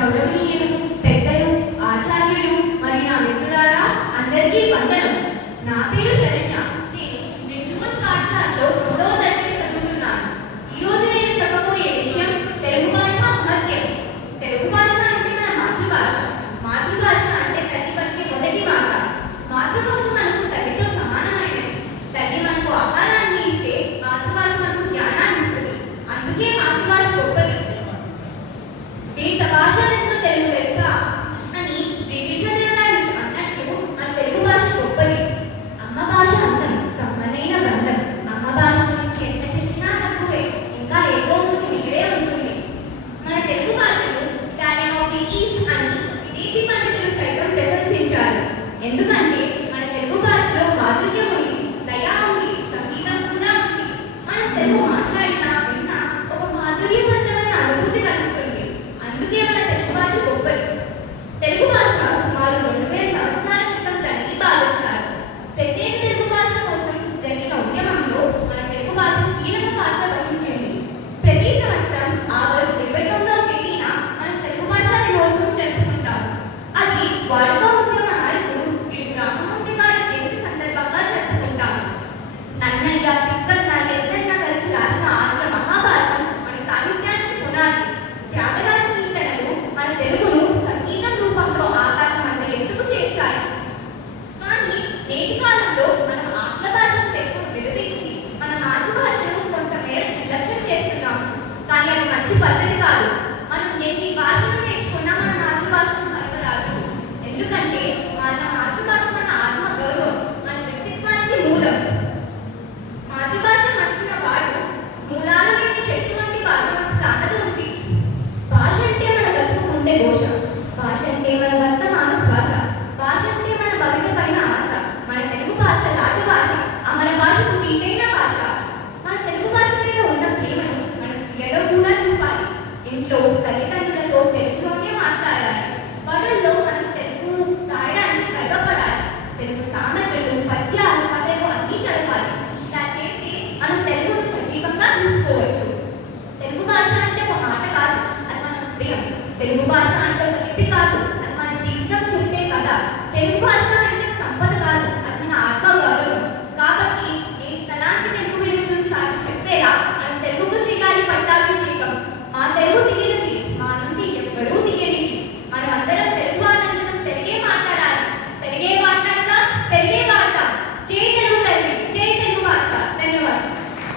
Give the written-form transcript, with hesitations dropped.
గౌరవనీయులు, పెద్దలు, ఆచార్యులు మరియు నా మిత్రులారా, అందరికీ వందనం. నా పేరు శరణ్య. నేను న్యూస్ పాఠశాలలో 3వ తరగతి చదువుతున్నాను. ఈరోజు నేను చెప్పబోయే విషయం తెలుగు భాష మహత్యం. తెలుగు భాష అంటే మన మాతృభాష. మాతృభాష అంటే తల్లి పలికే మొదటి మాట. మాతృభాష మనకు తల్లితో సమానమైనది. తల్లి మనకు ఆహారాన్ని ఇస్తే మాతృభాష మనకు జ్ఞానాన్ని ఇస్తుంది. అందుకే మాతృభాష గొప్పది. దేశ భాషలందు తెలుగు లెస్స అని శ్రీకృష్ణదేవరాయలు అన్నట్టు మన తెలుగు భాష గొప్పది. అమ్మ భాష అందం, కమ్మనైన బంధం. అమ్మ భాష గురించి ఎంత చెప్పినా తక్కువే, ఇంకా ఏదో మిగిలే ఉంటుంది. మన తెలుగు భాషను ఇటాలియన్ ఆఫ్ ది ఈస్ట్ అని విదేశీ పండితులు సైతం ప్రశంసించారు. ఎందుకంటే మన తెలుగు భాషలో మాధుర్యం ఉంది, దయా ఉంది, సంగీతం కూడా ఉంది. మన తెలుగు మాట్లాడినా విన్నా ఒక మాధుర్యవంతమైన అనుభూతి కలుగుతుంది. అందుకే మన తెలుగు భాష గొప్పది. తెలుగు భాష సుమారు 2000 సంవత్సరాల క్రితం తల్లి భావిస్తారు. ప్రత్యేక తెలుగు భాష కోసం జరిగిన ఉద్యమంలో మన తెలుగు భాష కీలక పాత్ర వహించింది. ప్రతి సంవత్సరం ఆగస్టు 29వ తేదీన మనం తెలుగు భాష దినోత్సవం జరుపుకుంటాం. అది వాడుక ఉద్యమ నాయకుడు గిడుగు రామమూర్తి గారి జయంతి సందర్భంగా జరుపుకుంటాం. నన్నయ్య, తిక్కన్న, ఎల్లన్న కలిసి రాసిన ఆంధ్ర మహాభారతం మన సాహిత్యానికి పునాది. త్యాగరాజ కీర్తనలు మన తెలుగును సంగీతం రూపంలో ఆకాశం అంత ఎత్తుకు చేర్చాయి. కానీ నేటి కాలంలో మనం ఆంగ్ల భాషను తెలుగును విడదీసి మన మాతృభాషను కొంతమేర నిర్లక్ష్యం చేస్తున్నాము. కానీ అది మంచి పద్ధతి కాదు. మనం ఎన్ని భాషలు నేర్చుకున్నా మన మాతృభాషను కలపరాదు. ఎందుకంటే మన మాతృభాష మన ఆత్మ గౌరవం, మన వ్యక్తిత్వానికి మూలం. మాతృభాష నచ్చిన వాడు మూలాలు లేని చెట్టు వంటి వాడు మనకు సామెత ఉంది. భాష అంటే మన బతుకుండే ఘోష. భాష అంటే మన వర్తమాన శ్వాస. భాష అంటే మన భవిత పైన ఆశ. మన తెలుగు భాష రాజభాష, అమర భాషకు తీరైన భాష. మన తెలుగు భాష మీద ఉన్న ప్రేమను మన క్రియలో కూడా చూపాలి. ఇంట్లో తల్లిదండ్రులతో తెలుగులోనే మాట్లాడాలి. బడుల్లో